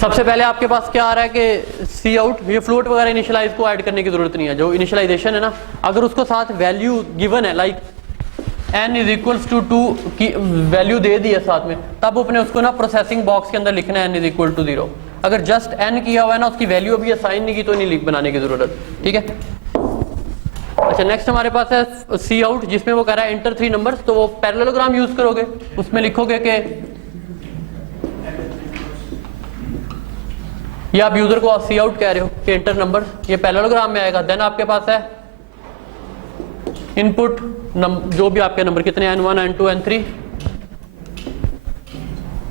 सबसे पहले आपके पास क्या आ रहा है कि सी आउट, ये फ्लोट वगैरह इनिशियलाइज को ऐड करने की जरूरत नहीं है। जो इनिशियलाइजेशन है ना, अगर उसको साथ वैल्यू गिवन है like n is equals to 2 की वैल्यू दे दी है साथ में, तब अपने उसको ना प्रोसेसिंग बॉक्स के अंदर लिखना है n इज इक्वल टू 0। अगर जस्ट n किया हुआ है ना, उसकी वैल्यू अभी असाइन नहीं की तो नहीं लिख बनाने की जरूरत, ठीक है। अच्छा नेक्स्ट हमारे पास है सी आउट, जिसमें वो कह रहा है एंटर 3 नंबर्स। तो वो पैरेललोग्राम यूज करोगे, उसमें लिखोगे कि ये आप यूजर को सी आउट कह रहे हो कि एंटर नंबर, ये पैरेललोग्राम में आएगा। देन आपके पास है इनपुट जो भी आपके नंबर कितने n1 n2 n3,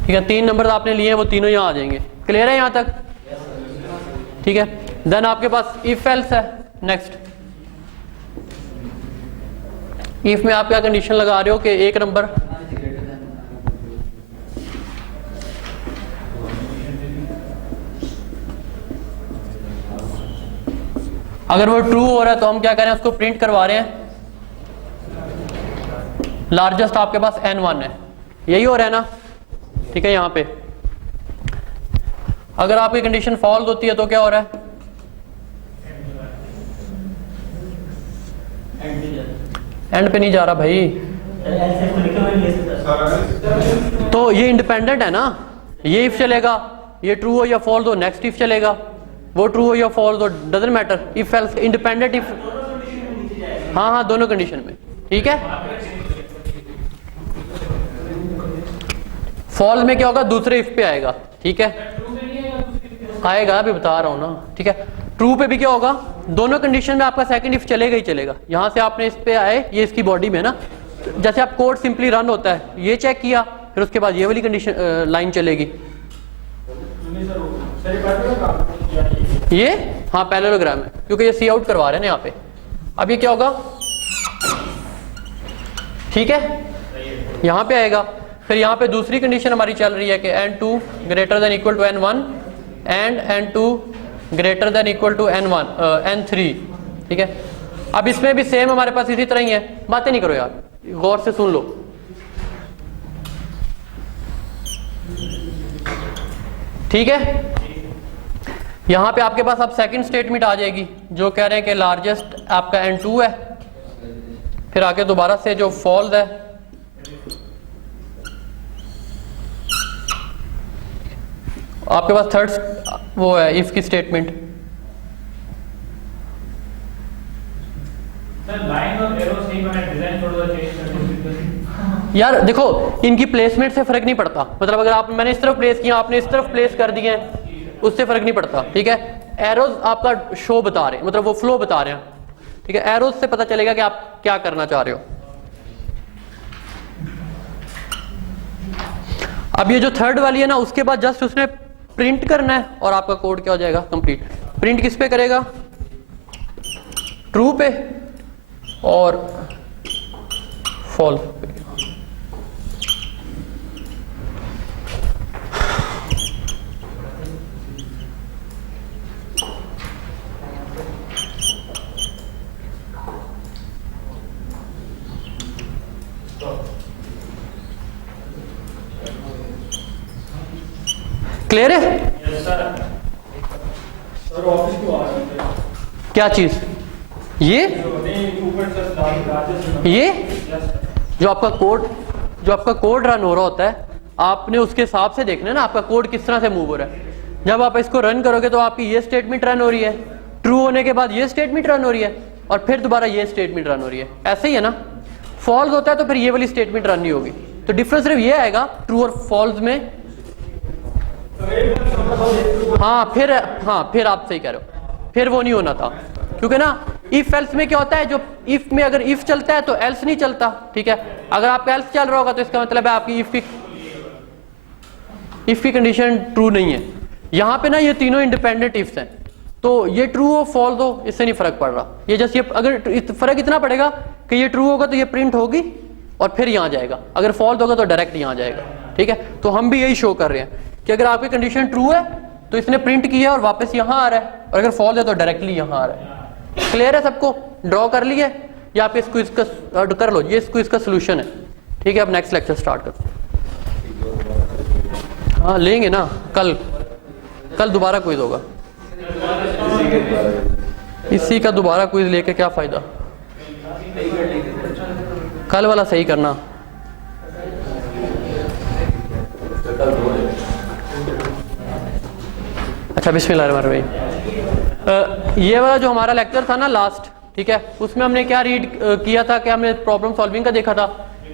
ठीक है। 3 नंबर आपने लिए हैं, वो तीनों यहाँ आ जाएंगे। क्लियर है यहाँ तक, ठीक है। देन आपके पास इफ एल्स है। नेक्स्ट इफ में आप क्या कंडीशन लगा रहे हो कि एक नंबर अगर वो ट्रू हो रहा है तो हम क्या करें, उसको प्रिंट करवा रहे हैं लार्जेस्ट आपके पास n1 है, यही हो रहा है ना, ठीक है। यहां पे अगर आपकी कंडीशन फॉल्स होती है तो क्या हो रहा है, एंड पे नहीं जा रहा भाई, तो ये इंडिपेंडेंट है ना, ये इफ चलेगा, ये ट्रू हो या फॉल्स हो नेक्स्ट इफ चलेगा, वो ट्रू हो या फॉल्स हो doesn't matter, if else independent if, हाँ हाँ दोनों कंडीशन में, ठीक है। फॉल्स में क्या होगा, दूसरे इफ पे आएगा, ठीक है, आएगा अभी बता रहा हूं ना, ठीक है। ट्रू पे भी क्या होगा, दोनों कंडीशन में आपका सेकंड इफ चलेगा ही चलेगा। यहां से आपने इस पे आए, ये इसकी बॉडी में ना, जैसे आप कोड सिंपली रन होता है, ये चेक किया, फिर उसके बाद ये वाली कंडीशन लाइन चलेगी, ये हाँ पैरेललोग्राम है, क्योंकि ये सी आउट करवा रहे हैं ना यहाँ पे। अब ये क्या होगा, ठीक है, यहां पे आएगा। फिर यहाँ पे दूसरी कंडीशन हमारी चल रही है कि n2 greater than equal to n1 and n2 greater than equal to n3, ठीक है। अब इसमें भी सेम हमारे पास इसी तरह ही है, बातें नहीं करो यार, गौर से सुन लो। ठीक है, यहां पे आपके पास अब सेकंड स्टेटमेंट आ जाएगी जो कह रहे हैं कि लार्जेस्ट आपका n2 है, फिर आके दोबारा से जो फॉल्स है, आपके पास थर्ड वो है इफ की स्टेटमेंट। लाइन और एरो सही बना, डिजाइन थोड़ा सा चेंज कर दो। यार देखो, इनकी प्लेसमेंट से फर्क नहीं पड़ता, मतलब अगर आप मैंने इस तरफ प्लेस किया, आपने इस तरफ प्लेस कर दिए हैं, उससे फर्क नहीं पड़ता, ठीक है। एरोज आपका शो बता रहे हैं, मतलब वो फ्लो बता रहे हैं, ठीक है। एरोज से पता चलेगा कि आप क्या करना चाह रहे हो। अब ये जो थर्ड वाली है ना, उसके बाद जस्ट उसने प्रिंट करना है और आपका कोड क्या हो जाएगा, कंप्लीट। प्रिंट किस पे करेगा, ट्रू पे और फॉल्स पे। क्लियर है? सर ऑफिस क्यों आ रहे हैं? क्या चीज, ये जो आपका कोड रन हो रहा होता है, आपने उसके हिसाब से देखना है ना आपका कोड किस तरह से मूव हो रहा है। जब आप इसको रन करोगे तो आपकी ये स्टेटमेंट रन हो रही है, ट्रू होने के बाद ये स्टेटमेंट रन हो रही है, और फिर दोबारा ये स्टेटमेंट रन हो रही है, ऐसे ही है ना। फॉल्स होता है तो फिर ये वाली स्टेटमेंट रन नहीं होगी। तो डिफरेंस सिर्फ ये आएगा ट्रू और फॉल्स में। हाँ फिर आप सही कह रहे हो, फिर वो नहीं होना था, क्योंकि ना इफ एल्स में क्या होता है, जो इफ में अगर इफ चलता है तो एल्स नहीं चलता, ठीक है। अगर आपका एल्स चल रहा होगा तो इसका मतलब है आपकी इफ की कंडीशन ट्रू नहीं है। यहां पे ना ये तीनों इंडिपेंडेंट इफ्स हैं, तो ये ट्रू हो फॉल्स हो इससे नहीं फर्क पड़ रहा। ये जस्ट ये अगर फर्क इतना पड़ेगा कि ये ट्रू होगा तो ये प्रिंट होगी और फिर यहां जाएगा, अगर फॉल्स होगा तो डायरेक्ट यहां जाएगा, ठीक है। तो हम भी यही शो कर रहे हैं कि अगर आपकी कंडीशन ट्रू है तो इसने प्रिंट किया और वापस यहां आ रहा है, और अगर फॉल्स है तो डायरेक्टली यहां आ रहा है। क्लियर है सबको? ड्रॉ कर लिए या आप इसको इसका कर लो, ये इसको इसका सोल्यूशन है, ठीक है। अब नेक्स्ट लेक्चर स्टार्ट करते हैं। हाँ लेंगे ना कल। कल दोबारा क्विज होगा, इसी का दोबारा क्विज लेके क्या फायदा, कल वाला सही करना। अच्छा बिस्मिल्लाहिर्रहमानिर्रहीम। ये वाला जो हमारा लेक्चर था ना लास्ट, ठीक है, उसमें हमने क्या रीड किया था कि हमने प्रॉब्लम सॉल्विंग का देखा था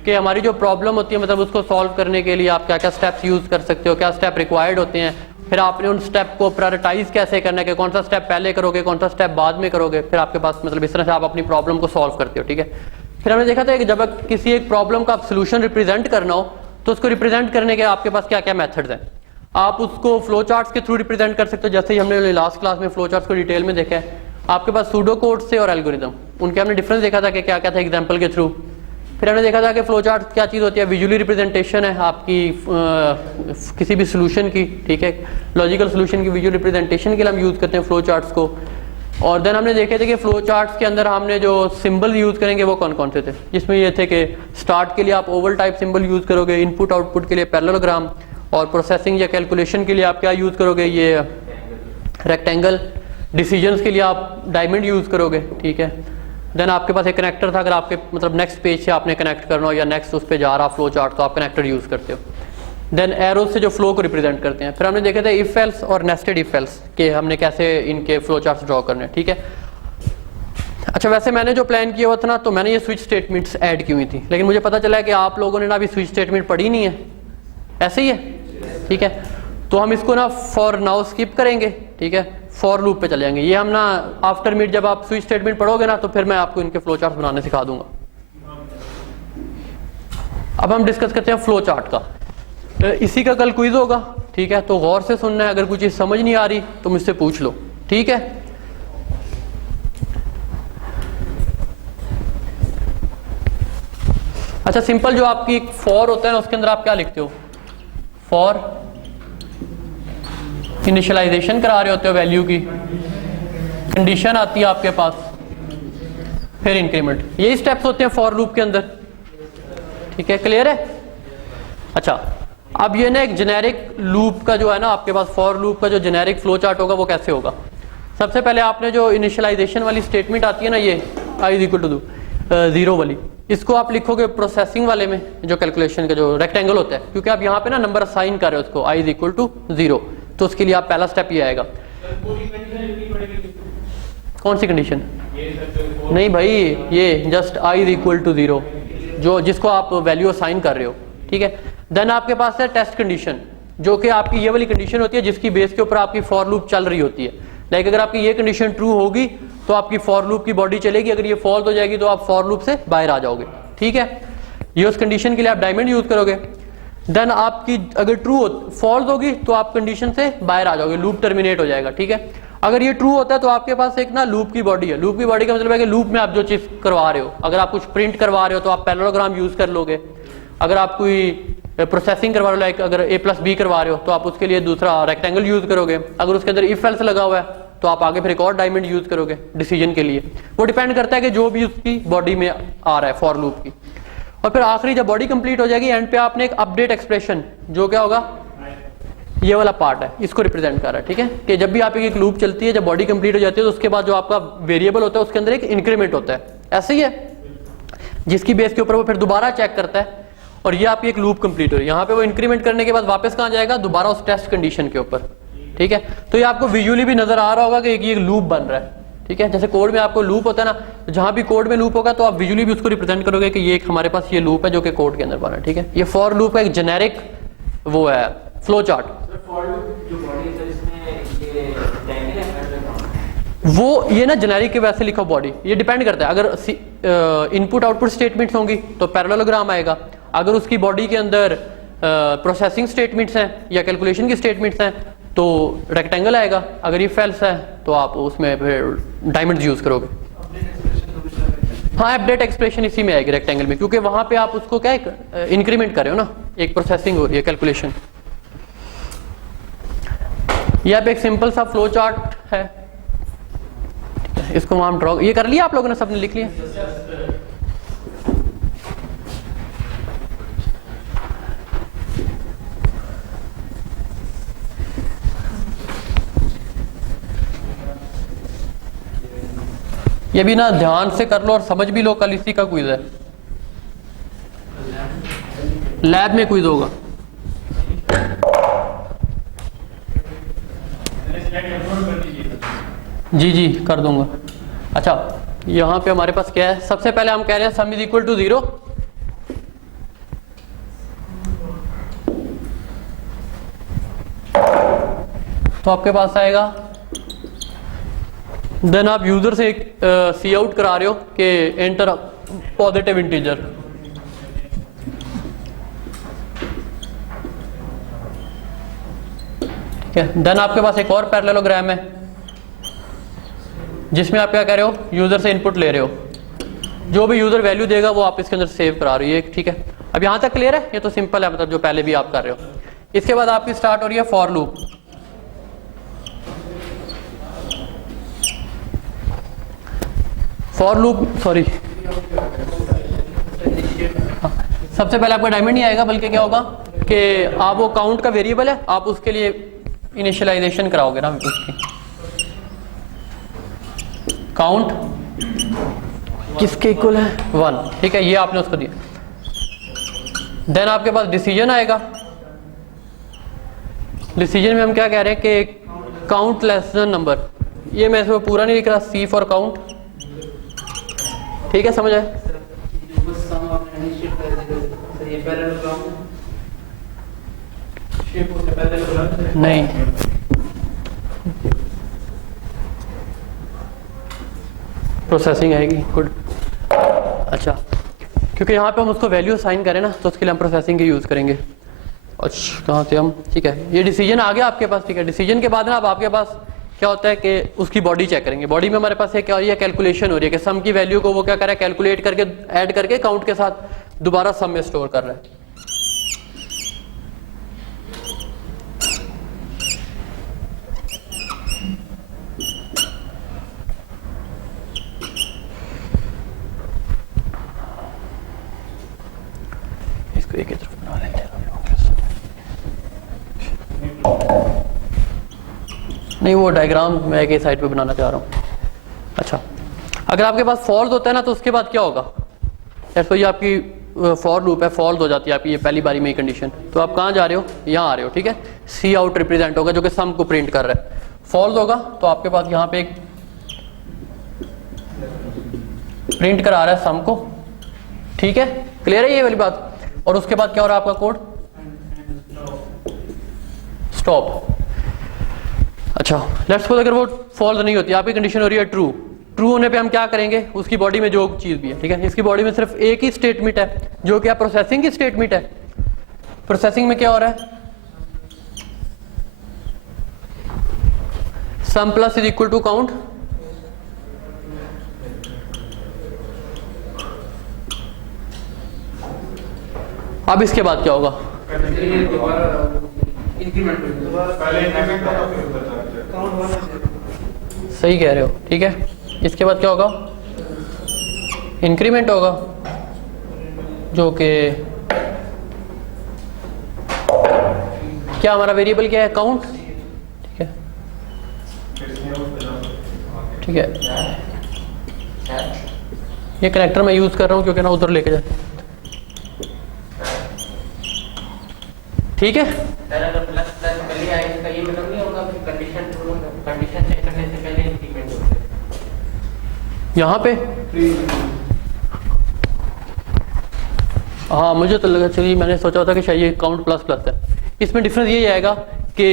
कि हमारी जो प्रॉब्लम होती है मतलब उसको सॉल्व करने के लिए आप क्या क्या स्टेप्स यूज कर सकते हो, क्या स्टेप रिक्वायर्ड होते हैं, फिर आपने उन स्टेप को प्रायोरिटाइज कैसे करना है कि कौन सा स्टेप पहले करोगे कौन सा स्टेप बाद में करोगे, फिर आपके पास मतलब इस तरह से आप अपनी प्रॉब्लम को सॉल्व करते हो, ठीक है। फिर हमने देखा था कि जब किसी एक प्रॉब्लम का सोल्यूशन रिप्रेजेंट करना हो तो उसको रिप्रेजेंट करने के आपके पास क्या क्या मेथड्स हैं। आप उसको फ्लो चार्ट्स के थ्रू रिप्रेजेंट कर सकते हो, जैसे ही हमने लास्ट क्लास में फ्लो चार्ट्स को डिटेल में देखा है। आपके पास सूडो कोड से और एल्गोरिदम, उनके हमने डिफरेंस देखा था कि क्या क्या था एग्जांपल के थ्रू। फिर हमने देखा था कि फ्लो चार्ट क्या चीज़ होती है, विजुअली रिप्रेजेंटेशन है आपकी किसी भी सोल्यूशन की, ठीक है, लॉजिकल सोल्यूशन की विजुअल रिप्रेजेंटेशन के लिए हम यूज़ करते हैं फ्लो चार्ट्स को। और देन हमने देखे थे कि फ्लो चार्ट्स के अंदर हमने जो सिंबल यूज़ करेंगे वो कौन कौन से थे, जिसमें ये थे कि स्टार्ट के लिए आप ओवल टाइप सिंबल यूज़ करोगे, इनपुट आउटपुट के लिए पैरेललोग्राम, और प्रोसेसिंग या कैलकुलेशन के लिए आप क्या यूज़ करोगे, ये रेक्टेंगल, डिसीजंस के लिए आप डायमंड यूज़ करोगे, ठीक है। देन आपके पास एक कनेक्टर था, अगर आपके मतलब नेक्स्ट पेज से आपने कनेक्ट करना हो या नेक्स्ट उस पर जा रहा फ्लो चार्ट तो आप कनेक्टर यूज़ करते हो। देन एरोज से जो फ्लो को रिप्रेजेंट करते हैं। फिर हमने देखे थे इफ एल्स और नेस्टेड इफ एल्स के हमने कैसे इनके फ्लो चार्ट्स ड्रॉ करने हैं, ठीक है। अच्छा वैसे मैंने जो प्लान किया हुआ था ना, तो मैंने ये स्विच स्टेटमेंट्स ऐड की हुई थी, लेकिन मुझे पता चला है कि आप लोगों ने ना अभी स्विच स्टेटमेंट पढ़ी नहीं है, ऐसे ही है, ठीक है। तो हम इसको ना फॉर नाउ स्किप करेंगे, ठीक है, फॉर लूप पे चले जाएंगे। ये हम ना आफ्टर मीट जब आप स्विच स्टेटमेंट पढ़ोगे ना तो फिर मैं आपको इनके फ्लो चार्ट बनाने सिखा दूंगा। अब हम डिस्कस करते हैं फ्लो चार्ट का। इसी का कल क्विज होगा, ठीक है, तो गौर से सुनना है, अगर कोई चीज समझ नहीं आ रही तो मुझसे पूछ लो, ठीक है। अच्छा सिंपल जो आपकी फॉर होता है ना उसके अंदर आप क्या लिखते हो, फॉर इनिशियलाइजेशन करा रहे होते हो वैल्यू की, कंडीशन आती है आपके पास, फिर इंक्रीमेंट, यही स्टेप्स होते हैं फॉर लूप के अंदर, ठीक है, क्लियर है। अच्छा अब ये ना एक जेनेरिक लूप का जो है ना आपके पास फॉर लूप का जो जेनेरिक फ्लो चार्ट होगा वो कैसे होगा। सबसे पहले आपने जो इनिशियलाइजेशन वाली स्टेटमेंट आती है ना, ये आई इज इक्वल टू 0 वाली, इसको आप लिखोगे प्रोसेसिंग वाले में, जो कैलकुलेशन का जो रेक्टेंगल होता है, क्योंकि आप यहाँ पे ना नंबर असाइन कर रहे हो उसको आई इज इक्वल टू 0, तो उसके लिए आप पहला स्टेप ये आएगा। कौन सी कंडीशन? नहीं भाई, ये just I is equal to 0 जो जिसको आप वैल्यू असाइन कर रहे हो, ठीक है। देन आपके पास है टेस्ट कंडीशन, जो कि आपकी ये वाली कंडीशन होती है जिसकी बेस के ऊपर आपकी फॉर लूप चल रही होती है। लाइक अगर आपकी ये कंडीशन ट्रू होगी तो आपकी फॉर लूप की बॉडी चलेगी, अगर ये फॉल्स हो जाएगी तो आप फॉर लूप से बाहर आ जाओगे, ठीक है। ये उस कंडीशन के लिए आप डायमंड यूज करोगे। देन आपकी अगर ट्रू फॉल्स होगी तो आप कंडीशन से बाहर आ जाओगे, लूप टर्मिनेट हो जाएगा, ठीक है। अगर ये ट्रू होता है तो आपके पास एक ना लूप की बॉडी है। लूप की बॉडी का मतलब है कि लूप में आप जो चीज करवा रहे हो, अगर आप कुछ प्रिंट करवा रहे हो तो आप पैरेललोग्राम यूज कर लोगे, अगर आप कोई प्रोसेसिंग करवा रहे हो, लाइक अगर A+B करवा रहे हो तो आप उसके लिए दूसरा रेक्टेंगल यूज करोगे, अगर उसके अंदर इफ एल्स लगा हुआ है तो आप आगे फिर एक और डायमंड यूज करोगे डिसीजन के लिए। वो डिपेंड करता है कि जो भी उसकी बॉडी में आ रहा है फॉर लूप की। और फिर आखिरी जब बॉडी कंप्लीट हो जाएगी एंड पे आपने एक अपडेट एक्सप्रेशन, जो क्या होगा, ये वाला पार्ट है, इसको रिप्रेजेंट कर रहा है, ठीक है। कि जब भी आप एक लूप चलती है, जब बॉडी कंप्लीट हो जाती है तो उसके बाद जो आपका वेरिएबल होता है उसके अंदर एक इंक्रीमेंट होता है, ऐसे ही है, जिसकी बेस के ऊपर वो फिर दोबारा चेक करता है। और ये आपकी एक लूप कंप्लीट हो रही है, यहाँ पे वो इंक्रीमेंट करने के बाद वापस कहाँ जाएगा, दोबारा उस टेस्ट कंडीशन के ऊपर, ठीक है। तो ये आपको विजुअली भी नजर आ रहा होगा कि ये लूप बन रहा है, ठीक है। जैसे कोड में आपको लूप होता है ना, जहां भी कोड में लूप होगा तो आप विजुअली भी उसको रिप्रेजेंट करोगे कि ये एक हमारे पास ये लूप है जो कि कोड के अंदर बना है, ठीक है। ये फॉर लूप का एक जेनेरिक वो है फ्लो चार्ट। वो ये ना जेनेरिक के वैसे लिखा बॉडी, ये डिपेंड करता है, अगर इनपुट आउटपुट स्टेटमेंट्स होंगी तो पैरेललोग्राम आएगा, अगर उसकी बॉडी के अंदर प्रोसेसिंग स्टेटमेंट्स हैं या कैलकुलेशन की स्टेटमेंट्स हैं तो रेक्टेंगल आएगा, अगर इफ एल्स है तो आप उसमें फिर डायमंड यूज करोगे। हाँ, अपडेट एक्सप्रेशन इसी में आएगी रेक्टेंगल में, क्योंकि वहां पे आप उसको क्या इंक्रीमेंट कर रहे हो ना, एक प्रोसेसिंग हो रही है कैलकुलेशन। यह पे एक सिंपल सा फ्लो चार्ट है, इसको हम ड्रॉ, ये कर लिया आप लोगों ने, सबने लिख लिया। ये भी ना ध्यान से कर लो और समझ भी लो, कल इसी का क्विज है, लैब में क्विज होगा। जी जी कर दूंगा। अच्छा यहाँ पे हमारे पास क्या है, सबसे पहले हम कह रहे हैं सम इज इक्वल टू 0, तो आपके पास आएगा, देन आप यूजर से सी आउट करा रहे हो कि एंटर पॉजिटिव इंटीजर, ठीक है। देन आपके पास एक और पैरेललोग्राम है जिसमें आप क्या कह रहे हो, यूजर से इनपुट ले रहे हो, जो भी यूजर वैल्यू देगा वो आप इसके अंदर सेव करा रही है, ठीक है। अब यहां तक क्लियर है, ये तो सिंपल है, मतलब जो पहले भी आप कर रहे हो। इसके बाद आपकी स्टार्ट हो रही है for loop. For loop, sorry सबसे पहले आपका डायमंड नहीं आएगा, बल्कि क्या होगा कि आप वो काउंट का वेरिएबल है, आप उसके लिए इनिशियलाइजेशन कराओगे ना उसकी, काउंट किसके इक्वल है 1, ठीक है, ये आपने उसको दिया। देन आपके पास डिसीजन आएगा, डिसीजन में हम क्या कह रहे हैं कि काउंट लेस देन नंबर, ये मैं इसमें पूरा नहीं लिख रहा, सी फॉर काउंट, ठीक है, समझ आए। नहीं प्रोसेसिंग आएगी, गुड। अच्छा क्योंकि यहाँ पे हम उसको वैल्यू असाइन करें ना, तो उसके लिए हम प्रोसेसिंग की यूज़ करेंगे। अच्छा कहाँ थे हम, ठीक है, ये डिसीजन आ गया आपके पास, ठीक है। डिसीजन के बाद ना अब आपके पास क्या होता है कि उसकी बॉडी चेक करेंगे। बॉडी में हमारे पास क्या हो रही है, कैलकुलेशन हो रही है कि सम की वैल्यू को वो क्या कर रहा है, कैलकुलेट करके ऐड करके काउंट के साथ दोबारा सम में स्टोर कर रहा है। इसको एक ही तरफ बना लेते हैं, नहीं वो डायग्राम मैं एक ही साइड पे बनाना चाह रहा हूँ। अच्छा अगर आपके पास फॉल्स होता है ना, तो उसके बाद क्या होगा, जैसे ये आपकी फॉर लूप है, फॉल्स हो जाती है आपकी ये पहली बारी में ही कंडीशन, तो आप कहाँ जा रहे हो, यहाँ आ रहे हो, ठीक है। सी आउट रिप्रेजेंट होगा जो कि सम को प्रिंट कर रहा है। फॉल्स होगा तो आपके पास यहाँ पे एक प्रिंट करा रहा है सम को, ठीक है, क्लियर है ये वाली बात। और उसके बाद क्या हो रहा है आपका कोड, स्टॉप। अच्छा लेट्स सपोज अगर वो फॉल्स नहीं होती, आपकी कंडीशन हो रही है ट्रू, ट्रू होने पे हम क्या करेंगे, उसकी बॉडी में जो चीज भी है, ठीक है, इसकी बॉडी में सिर्फ एक ही स्टेटमेंट है जो क्या प्रोसेसिंग की स्टेटमेंट है। प्रोसेसिंग में क्या हो रहा है, sum plus is equal to count, अब इसके बाद क्या होगा, सही कह रहे हो, ठीक है। इसके बाद क्या होगा, इंक्रीमेंट होगा, जो कि क्या हमारा वेरिएबल क्या है, काउंट, ठीक है, ठीक है। ये कनेक्टर मैं यूज कर रहा हूं क्योंकि ना उधर लेके जाए, ठीक है। प्लस प्लस पहले आएगा, ये मतलब नहीं होगा कि कंडीशन चेक करने से पहले इंक्रीमेंट होता है यहाँ पे। हाँ मुझे तो लगा, चलिए मैंने सोचा था कि शायद ये काउंट प्लस प्लस है। इसमें डिफरेंस ये आएगा कि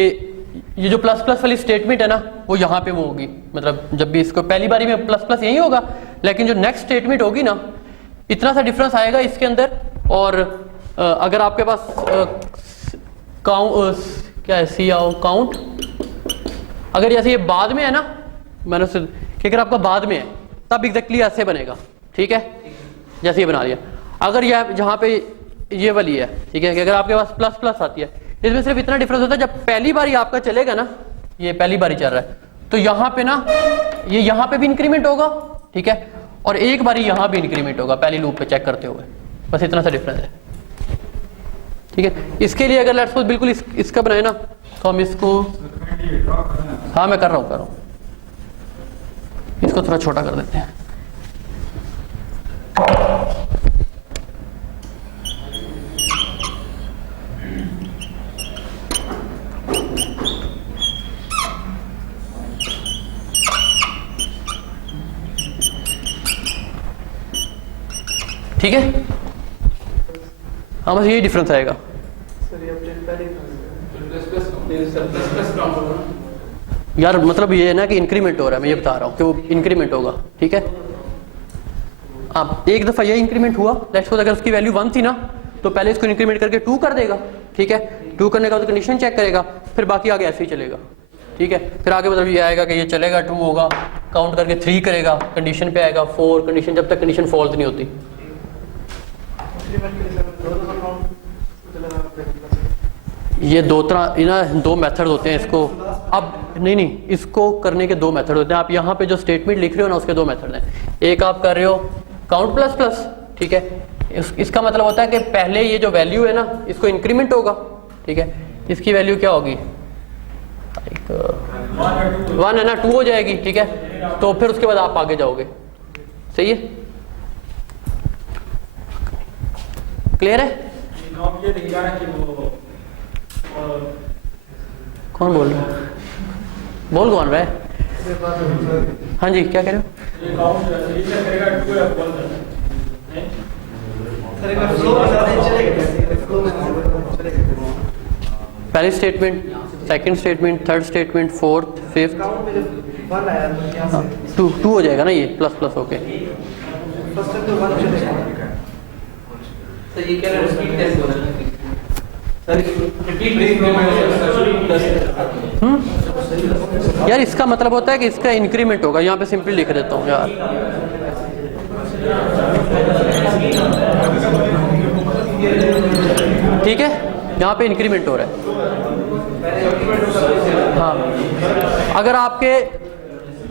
ये जो प्लस प्लस वाली स्टेटमेंट है ना, वो यहाँ पे वो होगी, मतलब जब भी इसको पहली बारी में प्लस प्लस यही होगा, लेकिन जो नेक्स्ट स्टेटमेंट होगी ना, इतना सा डिफरेंस आएगा इसके अंदर। और अगर आपके पास क्या है, सी आओ काउंट, अगर जैसे ये बाद में है ना, मैंने कि अगर आपका बाद में है तब एग्जैक्टली ऐसे बनेगा, ठीक है, जैसे ये बना लिया। अगर यह जहाँ पे ये वाली है, ठीक है, कि अगर आपके पास प्लस प्लस आती है, इसमें सिर्फ इतना डिफरेंस होता है, जब पहली बारी आपका चलेगा ना, ये पहली बारी चल रहा है, तो यहाँ पे ना ये यहाँ पे भी इंक्रीमेंट होगा, ठीक है, और एक बारी यहाँ भी इंक्रीमेंट होगा पहली लूप पे चेक करते हुए, बस इतना सा डिफरेंस है, ठीक है। इसके लिए अगर लेट्स सपोज बिल्कुल इसका बनाए ना, तो हम इसको, हाँ मैं कर रहा हूँ, इसको थोड़ा छोटा कर देते हैं। ठीक है, हाँ बस यही डिफरेंस आएगा। यार मतलब ये है ना कि इंक्रीमेंट हो रहा है, मैं ये बता रहा हूँ कि वो इंक्रीमेंट होगा। ठीक है, अब एक दफा ये इंक्रीमेंट हुआ, लेट्स सपोज अगर उसकी वैल्यू 1 थी ना, तो पहले इसको इंक्रीमेंट करके 2 कर देगा। ठीक है, 2 करने का बाद कंडीशन चेक करेगा, फिर बाकी आगे ऐसे ही चलेगा। ठीक है, फिर आगे मतलब ये आएगा कि ये चलेगा 2 होगा, काउंट करके 3 करेगा, कंडीशन पे आएगा 4, कंडीशन जब तक कंडीशन फॉल्स नहीं होती। ये दो मेथड होते हैं इसको। अब नहीं, इसको करने के 2 मेथड होते हैं। आप यहाँ पे जो स्टेटमेंट लिख रहे हो ना, उसके 2 मेथड हैं। एक आप कर रहे हो काउंट प्लस प्लस, ठीक है, इसका मतलब होता है कि पहले ये जो वैल्यू है ना, इसको इंक्रीमेंट होगा। ठीक है, इसकी वैल्यू क्या होगी, 1 है ना, 2 हो जाएगी। ठीक है, तो फिर उसके बाद आप आगे जाओगे। सही है, क्लियर है? कौन बोल रहा है? बोल कौन रहा है? हाँ जी, क्या कह रहे हो? पहली statement, second statement, third statement, fourth, fifth, 2 हो जाएगा ना ये प्लस प्लस होके। यार इसका मतलब होता है कि इसका इंक्रीमेंट होगा। यहाँ पे सिंपल लिख देता हूँ यार, ठीक है, यहाँ पे इंक्रीमेंट हो रहा है। हाँ, अगर आपके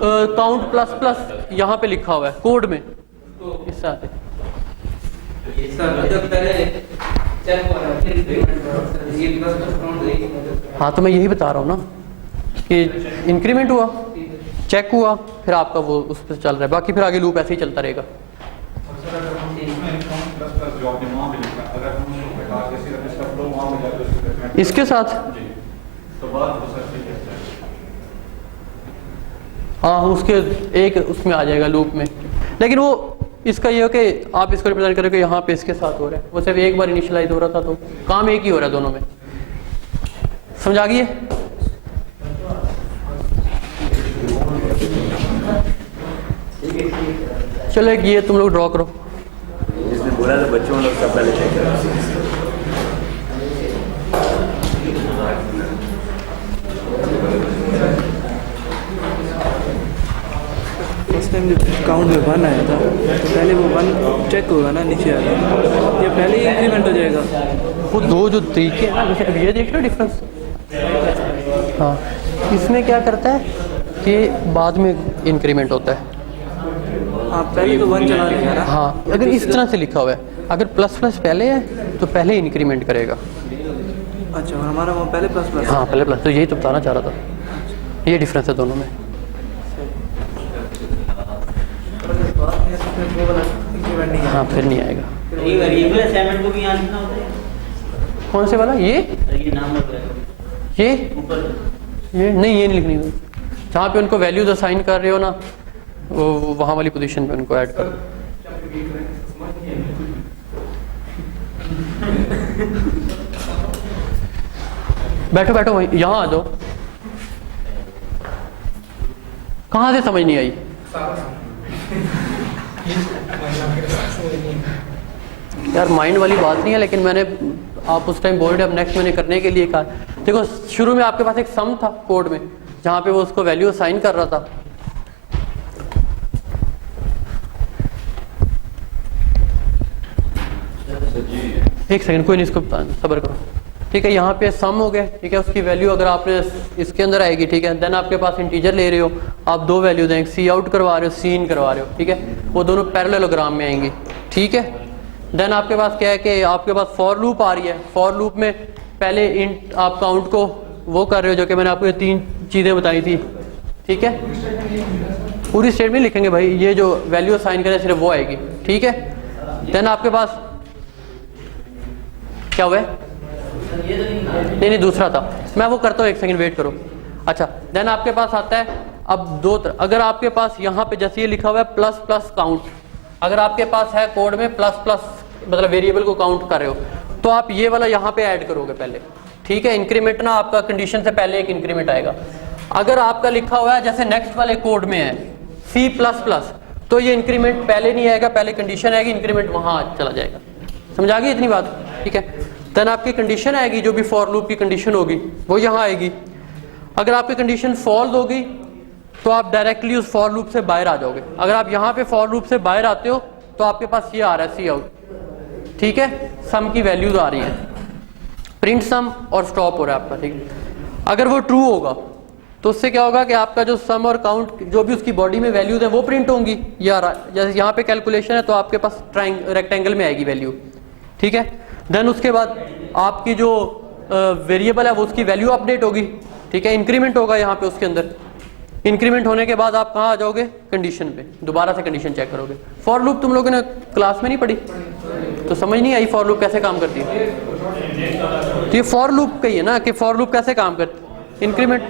काउंट प्लस प्लस यहाँ पे लिखा हुआ है कोड में, इस साथ हाँ, तो मैं यही बता रहा हूँ ना कि इंक्रीमेंट हुआ, चेक हुआ, फिर आपका वो उस पर चल रहा है, बाकी फिर आगे लूप ऐसे ही चलता रहेगा। इसके साथ हाँ, उसके एक उसमें आ जाएगा लूप में, लेकिन वो इसका ये हो कि आप इसको रिप्रेजेंट करोगे यहाँ पे इसके साथ हो रहा है, वो सिर्फ एक बार इनिशियलाइज हो रहा था, तो काम एक ही हो रहा है दोनों में। समझा गई? चलो एक ये तुम लोग ड्रॉ करो। जिसने बोला था बच्चों लोग सब पहले चेक करो। फर्स्ट टाइम जब काउंट में 1 आया था, तो पहले वो 1 चेक होगा ना, नीचे आएगा, ये पहले ही इंक्रीमेंट हो जाएगा। वो 2 जो तरीके हैं ना, जैसे अब ये देख रहे हो डिफरेंस। हाँ, इसमें क्या करता है कि बाद में इंक्रीमेंट होता है। आप पहले तो 1 चला लेंगे ना। हाँ, अगर इस तरह से लिखा हुआ है, अगर प्लस प्लस पहले है तो पहले इंक्रीमेंट करेगा। अच्छा, और हमारा वो पहले प्लस प्लस। हाँ, पहले प्लस, तो यही तो बताना चाह रहा था, ये डिफरेंस है दोनों में। हाँ, फिर नहीं आएगा। असाइनमेंट को भी यहाँ लिखना होता है? कौन से वाला? ये नाम ये ऊपर ये नहीं लिखनी होगी। जहाँ पे उनको वैल्यूज असाइन कर रहे हो ना, वो वहाँ वाली पोजीशन पे उनको ऐड करो। बैठो बैठो, वहीं यहाँ आ जाओ। कहाँ से समझ नहीं आई? यार माइंड वाली बात नहीं है, लेकिन मैंने आप उस टाइम बोल रहे, अब नेक्स्ट मैंने करने के लिए कहा। देखो, शुरू में आपके पास एक सम था कोड में, जहाँ पे वो उसको वैल्यू असाइन कर रहा था। एक सेकंड, कोई नहीं, इसको सब्र करो। ठीक है, यहाँ पे सम हो गया। ठीक है, उसकी वैल्यू अगर आपने इसके अंदर आएगी। ठीक है, देन आपके पास इंटीजर ले रहे हो, आप 2 वैल्यू दें, सी आउट करवा रहे हो, सी इन करवा रहे हो। ठीक है, वो दोनों पैरेललोग्राम में आएंगी। ठीक है, देन आपके पास क्या है कि आपके पास फॉर लूप आ रही है। फॉर लूप में पहले इंट आप काउंट को वो कर रहे हो, जो कि मैंने आपको ये 3 चीज़ें बताई थी। ठीक है, पूरी स्टेटमेंट लिखेंगे भाई, ये जो वैल्यू असाइन करें सिर्फ वो आएगी। ठीक है, देन आपके पास क्या हुआ है? नहीं, दूसरा था, मैं वो करता हूँ, एक सेकंड वेट करो। अच्छा, देन आपके पास आता है अब 2 अगर आपके पास यहाँ पे जैसे ये लिखा हुआ है प्लस प्लस काउंट, अगर आपके पास है कोड में प्लस प्लस मतलब वेरिएबल को काउंट कर रहे हो तो आप ये वाला यहाँ पे ऐड करोगे पहले, ठीक है। इंक्रीमेंट ना आपका कंडीशन से पहले एक इंक्रीमेंट आएगा। अगर आपका लिखा हुआ है जैसे नेक्स्ट वाले कोड में है C++, तो ये इंक्रीमेंट पहले नहीं आएगा, पहले कंडीशन आएगी, इंक्रीमेंट वहां चला जाएगा। समझ आ गई इतनी बात, ठीक है। देन आपकी कंडीशन आएगी, जो भी फॉर लूप की कंडीशन होगी वो यहाँ आएगी। अगर आपकी कंडीशन फॉल्स होगी तो आप डायरेक्टली उस फॉर लूप से बाहर आ जाओगे। अगर आप यहाँ पे फॉर लूप से बाहर आते हो तो आपके पास ये आ रहा है सी आउट, ठीक है, सम की वैल्यूज आ रही हैं, प्रिंट सम और स्टॉप हो रहा है आपका, ठीक है। अगर वो ट्रू होगा तो उससे क्या होगा कि आपका जो सम और काउंट जो भी उसकी बॉडी में वैल्यूज है वो प्रिंट होंगी। जैसे यहाँ पे कैलकुलेशन है तो आपके पास रेक्टेंगल में आएगी वैल्यू, ठीक है। देन उसके बाद आपकी जो वेरिएबल है वो उसकी वैल्यू अपडेट होगी, ठीक है। इंक्रीमेंट होगा यहाँ पे उसके अंदर। इंक्रीमेंट होने के बाद आप कहाँ आ जाओगे, कंडीशन पे, दोबारा से कंडीशन चेक करोगे। फॉर लूप तुम लोगों ने क्लास में नहीं पढ़ी तो समझ नहीं आई फॉर लूप कैसे काम करती है। तो ये फॉर लूप का ही है ना कि फॉर लूप कैसे काम करती है। इंक्रीमेंट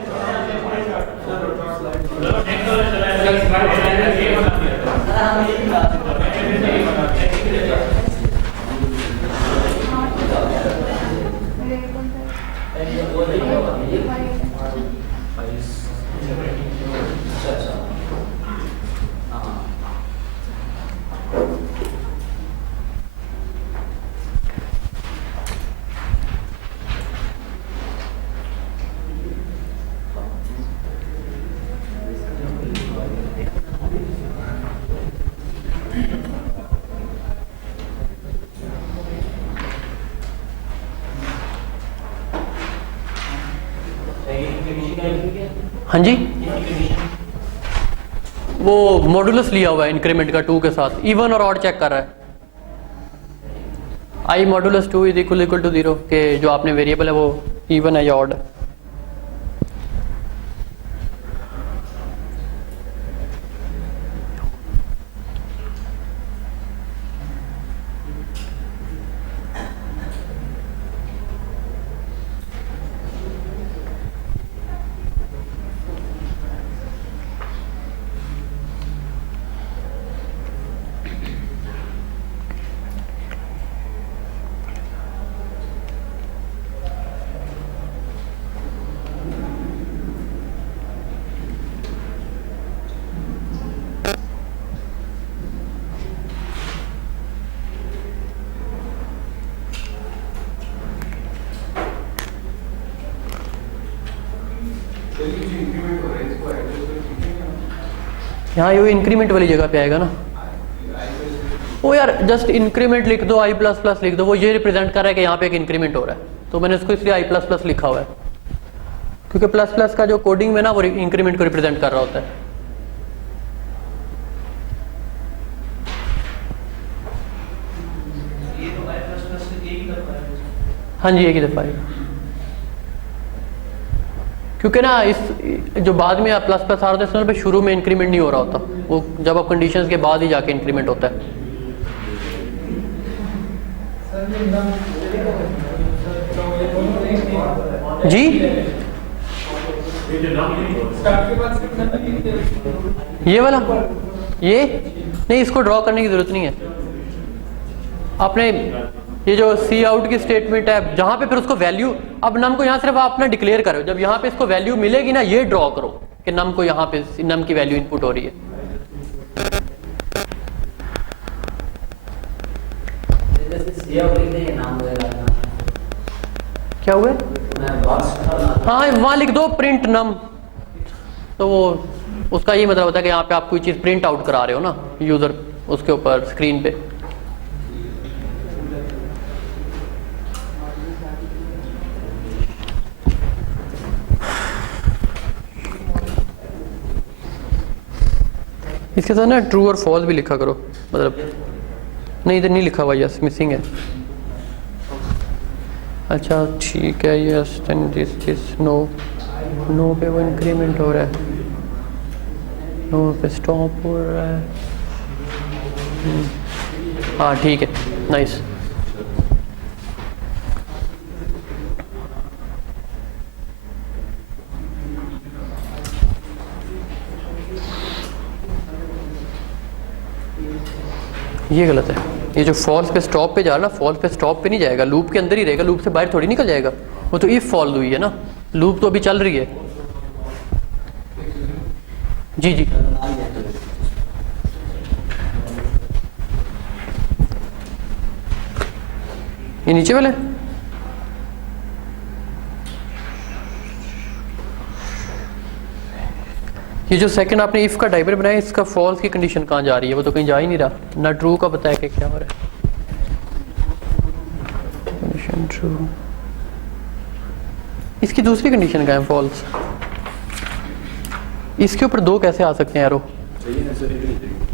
हाँ जी, वो मॉडुलस लिया हुआ है इंक्रीमेंट का 2 के साथ, इवन और ऑड चेक कर रहा है। आई मॉडुलस 2 इज इक्वल टू 0 के जो आपने वेरिएबल है वो इवन है या ऑड है। यहाँ ये इंक्रीमेंट वाली जगह पे आएगा ना। ओ यार जस्ट इंक्रीमेंट लिख दो, आई प्लस प्लस लिख दो, वो ये रिप्रेजेंट कर रहा है कि यहाँ पे एक इंक्रीमेंट हो रहा है, तो मैंने उसको इसलिए आई प्लस प्लस लिखा हुआ है क्योंकि प्लस प्लस का जो कोडिंग में ना वो इंक्रीमेंट को रिप्रेजेंट कर रहा होता है। हाँ जी, एक ही दफा क्योंकि ना इस जो बाद में आप प्लस प्लस आ रहा था पे शुरू में इंक्रीमेंट नहीं हो रहा होता, वो जब आप कंडीशंस के बाद ही जाके इंक्रीमेंट होता है। जी ये वाला ये नहीं, इसको ड्रॉ करने की जरूरत नहीं है। आपने ये जो सी आउट की स्टेटमेंट है जहां पे फिर उसको वैल्यू, अब नम को यहां सिर्फ आप अपना डिक्लेयर करो, जब यहां पे इसको वैल्यू मिलेगी ना ये ड्रॉ करो कि नम को यहां पे नम की वैल्यू इनपुट हो रही है। क्या हुआ? हाँ वहां लिख दो प्रिंट नम, तो वो उसका ये मतलब होता है कि यहाँ पे आप कोई चीज प्रिंट आउट करा रहे हो ना यूजर उसके ऊपर स्क्रीन पे। इसके साथ ना ट्रू और फॉल्स भी लिखा करो, मतलब नहीं इधर नहीं लिखा हुआ, यस मिसिंग है। अच्छा ठीक है, yes then this no, no पे वो इंक्रीमेंट हो रहा है, नो पे स्टॉप हो रहा है। हाँ ठीक है, नाइस। ये गलत है। ये जो फॉल्स पे स्टॉप पे जा रहा है ना, फॉल्स पे स्टॉप पे नहीं जाएगा, लूप के अंदर ही रहेगा, लूप से बाहर थोड़ी निकल जाएगा। वो तो इफ फॉल हुई है ना, लूप तो अभी चल रही है। जी जी ये नीचे वाले ये जो सेकंड आपने इफ का डायग्राम बनाया, इसका फॉल्स की कंडीशन कहाँ जा रही है? वो तो कहीं जा ही नहीं रहा ना। ट्रू का बताया कि क्या हो रहा है। कंडीशन ट्रू, इसकी दूसरी कंडीशन क्या है? फॉल्स। इसके ऊपर दो कैसे आ सकते हैं एरो?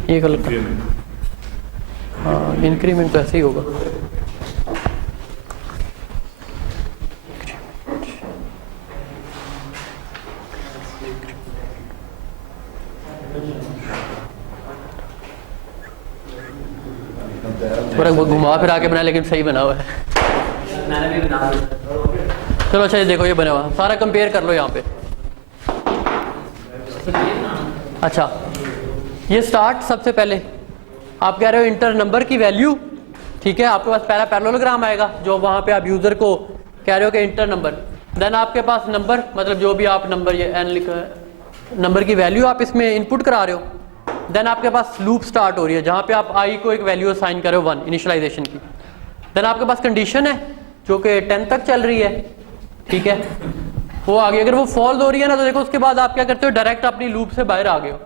ये गलत। हाँ इंक्रीमेंट तो ऐसे ही होगा। थोड़ा घुमा फिर आके बना, लेकिन सही बना हुआ है। मैंने भी बना दिया। चलो अच्छा ये देखो, ये बना हुआ सारा कंपेयर कर लो यहाँ पे। अच्छा ये स्टार्ट सबसे पहले आप कह रहे हो इंटर नंबर की वैल्यू, ठीक है। आपके पास पहला पैरेललोग्राम आएगा जो वहां पे आप यूजर को कह रहे हो कि इंटर नंबर। देन आपके पास नंबर, मतलब जो भी आप नंबर, ये एन लिखा है, नंबर की वैल्यू आप इसमें इनपुट करा रहे हो। देन आपके पास लूप स्टार्ट हो रही है जहां पे आप आई को एक वैल्यू असाइन कर रहे हो 1 इनिशियलाइजेशन की। देन आपके पास कंडीशन है जो कि 10 तक चल रही है, ठीक है। वो आगे अगर वो फॉल्स हो रही है ना, तो देखो उसके बाद आप क्या करते हो, डायरेक्ट अपनी लूप से बाहर आ गए हो,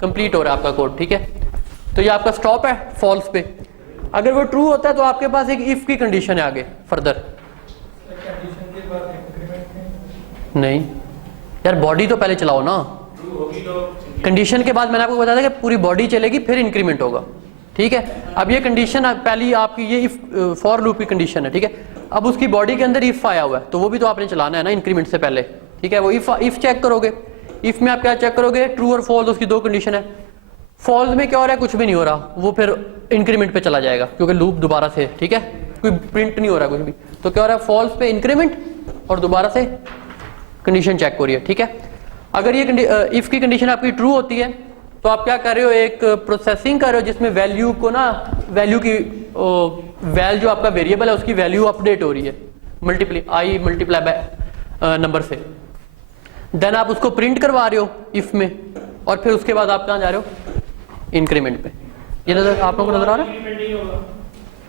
कंप्लीट हो रहा है आपका कोड, ठीक है। तो ये आपका स्टॉप है फॉल्स पे। अगर वो ट्रू होता है तो आपके पास एक इफ की कंडीशन है आगे फर्दर। नहीं यार, बॉडी तो पहले चलाओ ना। कंडीशन के बाद मैंने आपको बताया था कि पूरी बॉडी चलेगी फिर इंक्रीमेंट होगा, ठीक है। अब ये कंडीशन पहली आपकी ये इफ फॉर लूप की कंडीशन है, ठीक है। अब उसकी बॉडी के अंदर इफ आया हुआ है तो वो भी तो आपने चलाना है ना इंक्रीमेंट से पहले, ठीक है। वो इफ चेक करोगे। इफ में आप क्या चेक करोगे? ट्रू और फॉल्स, उसकी दो कंडीशन है। फॉल्स में क्या हो रहा है? कुछ भी नहीं हो रहा, वो फिर इंक्रीमेंट पे चला जाएगा क्योंकि लूप दोबारा से, ठीक है, कोई प्रिंट नहीं हो रहा कुछ भी। तो क्या हो रहा है? फॉल्स पे इंक्रीमेंट और दोबारा से कंडीशन चेक हो रही है, ठीक है। अगर ये इफ की कंडीशन आपकी ट्रू होती है तो आप क्या कर रहे हो, एक प्रोसेसिंग कर रहे हो जिसमें वैल्यू को ना, वैल्यू की वैल जो आपका वेरिएबल है उसकी वैल्यू अपडेट हो रही है मल्टीप्लाई बाय नंबर से। देन आप उसको प्रिंट करवा रहे हो इफ में, और फिर उसके बाद आप कहाँ जा रहे हो? इंक्रीमेंट पे। ये नजर आप लोगों को नजर आ रहा है?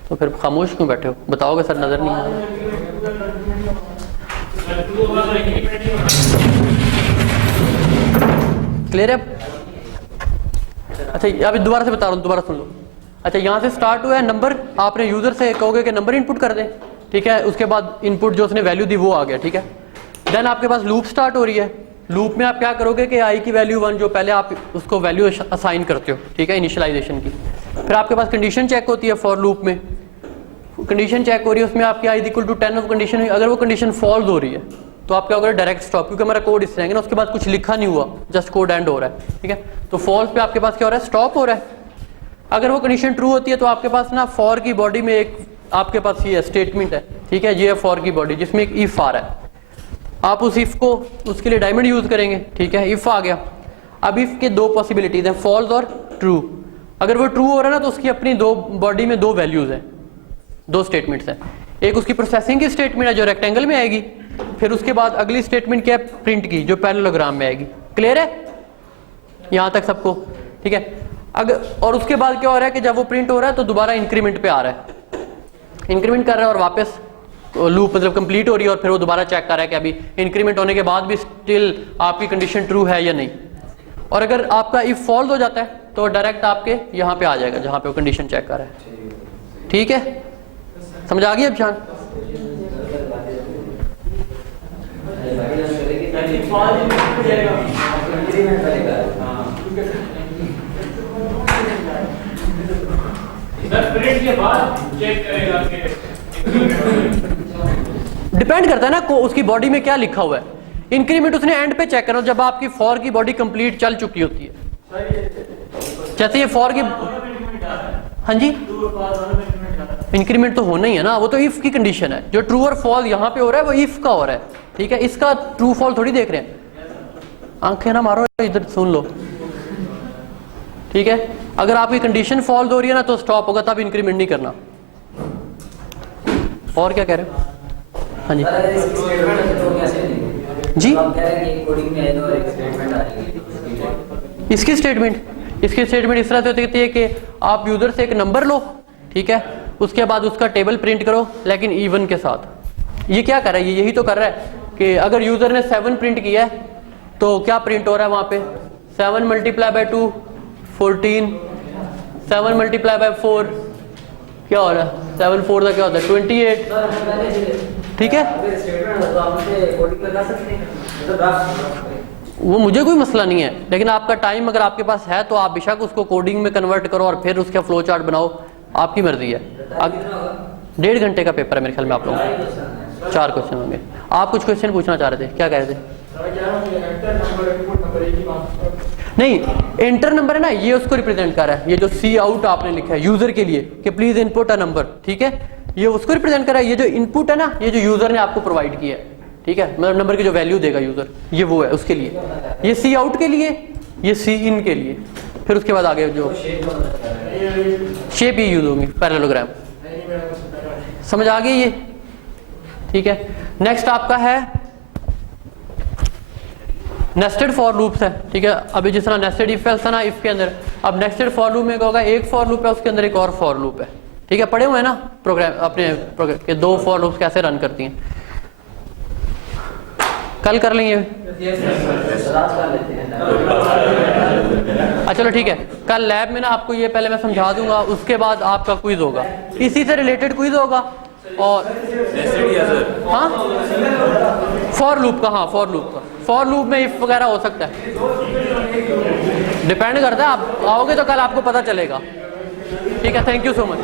तो फिर खामोश क्यों बैठे हो? बताओगे सर नजर नहीं आ रहा। क्लियर है? अच्छा अभी दोबारा से बता रहा हूँ, दोबारा सुन लो। अच्छा यहाँ से स्टार्ट हुआ है नंबर, आपने यूजर से कहोगे कि नंबर इनपुट कर दे, ठीक है। उसके बाद इनपुट जो उसने वैल्यू दी वो आ गया, ठीक है। देन आपके पास लूप स्टार्ट हो रही है। लूप में आप क्या करोगे कि आई की वैल्यू 1 जो पहले आप उसको वैल्यू असाइन करते हो, ठीक है, इनिशियलाइजेशन की। फिर आपके पास कंडीशन चेक होती है फॉर लूप में, कंडीशन चेक हो रही है, उसमें आपकी I equal to 10 of condition. अगर वो कंडीशन फॉल्स हो रही है तो आप क्या होगा? डायरेक्ट स्टॉप, क्योंकि हमारा कोड इस तरह है ना, उसके बाद कुछ लिखा नहीं हुआ, जस्ट कोड एंड हो रहा है, ठीक है। तो फॉल्स पे आपके पास क्या हो रहा है? स्टॉप हो रहा है। अगर वो कंडीशन ट्रू होती है तो आपके पास ना फॉर की बॉडी में एक आपके पास ये स्टेटमेंट है, ठीक है, ये है फॉर की बॉडी जिसमें एक इफ आ रहा है। आप उस इफ को उसके लिए डायमंड यूज करेंगे, ठीक है। इफ आ गया। अब इफ के दो पॉसिबिलिटीज हैं, फॉल्स और ट्रू। अगर वो ट्रू हो रहा है ना तो उसकी अपनी दो बॉडी में दो वैल्यूज हैं, दो स्टेटमेंट्स हैं। एक उसकी प्रोसेसिंग की स्टेटमेंट है जो रेक्टेंगल में आएगी, फिर उसके बाद अगली स्टेटमेंट क्या है? प्रिंट की, जो पैरेललोग्राम में आएगी। क्लियर है यहां तक सबको? ठीक है। अगर और उसके बाद क्या हो रहा है कि जब वो प्रिंट हो रहा है तो दोबारा इंक्रीमेंट पे आ रहा है, इंक्रीमेंट कर रहा है और वापस लूप मतलब कंप्लीट हो रही है, और फिर वो दोबारा चेक कर रहा है कि अभी इंक्रीमेंट होने के बाद भी स्टिल आपकी कंडीशन ट्रू है या नहीं। और अगर आपका इफ फॉल्स हो जाता है तो डायरेक्ट आपके यहाँ पे आ जाएगा जहाँ पे वो कंडीशन चेक कर रहा है। ठीक है, समझ आ गई अब जान? डिपेंड करता है ना उसकी बॉडी में क्या लिखा हुआ है। इंक्रीमेंट उसने एंड पे चेक करना जब आपकी फॉर की बॉडी कंप्लीट चल चुकी होती है। जैसे ये फॉर की, हाँ जी, इंक्रीमेंट तो होना ही है ना, वो तो इफ की कंडीशन है। जो ट्रू और फॉल यहाँ पे हो रहा है वो इफ का हो रहा है। ठीक है, इसका ट्रू फॉल थोड़ी देख रहे हैं। आंखें ना मारो, इधर सुन लो। ठीक है, अगर आपकी कंडीशन फॉल्स हो रही है ना तो स्टॉप होगा, तब इंक्रीमेंट नहीं करना। और क्या कह रहे हो? हाँ जी जी, इसकी स्टेटमेंट इस तरह से होती है कि आप यूजर से एक नंबर लो, ठीक है, उसके बाद उसका टेबल प्रिंट करो, लेकिन इवन के साथ। ये क्या कर रहा है, ये यही तो कर रहा है कि अगर यूजर ने 7 प्रिंट किया है तो क्या प्रिंट हो रहा है वहां पे, 7 मल्टीप्लाई बाय 2 14, 7 मल्टीप्लाई बाय 4 क्या हो रहा है, 7 4 का क्या होता है 28, ठीक है। वो मुझे कोई मसला नहीं है, लेकिन आपका टाइम अगर आपके पास है तो आप बेशक उसको कोडिंग में कन्वर्ट करो और फिर उसका फ्लो चार्ट बनाओ, आपकी मर्जी है। 1.5 घंटे का पेपर है मेरे ख्याल में आप लोगों को, 4 क्वेश्चन होंगे। आप कुछ क्वेश्चन पूछना चाह रहे थे, क्या कह रहे थे? नहीं, एंटर नंबर है ना, ये उसको रिप्रेजेंट कर रहा है। ये जो सी आउट आपने लिखा है यूजर के लिए कि प्लीज इनपुट अ नंबर, ठीक है, ये उसको रिप्रेजेंट कर रहा है। ये जो इनपुट है ना, ये जो यूजर ने आपको प्रोवाइड किया है, ठीक है, मतलब नंबर की जो वैल्यू देगा यूजर, ये वो है उसके लिए। ये सी आउट के लिए, ये सी इन के लिए, फिर उसके बाद आगे जो शेप ही यूज होंगी, पैरेललोग्राम। समझ आ गई ये, ठीक है। नेक्स्ट आपका है नेस्टेड फॉर लूप्स है, ठीक है। अभी जिस तरह नेस्टेड इफ एल्स था ना इफ के अंदर, अब नेस्टेड फॉर लूप में क्या होगा, एक फॉर लूप है उसके अंदर एक और फॉर लूप है, ठीक है। पढ़े हुए हैं ना प्रोग्राम अपने प्रोग्राम के 2 फॉर लूप्स कैसे रन करती हैं, कल कर लेंगे। अच्छा चलो ठीक है, कल लैब में ना आपको ये पहले मैं समझा दूंगा, उसके बाद आपका क्विज होगा, इसी से रिलेटेड क्विज होगा। और हाँ फॉर लूप का, हाँ फॉर लूप में इफ वगैरह हो सकता है, डिपेंड करता है। आप आओगे तो कल आपको पता चलेगा, ठीक है। Thank you so much.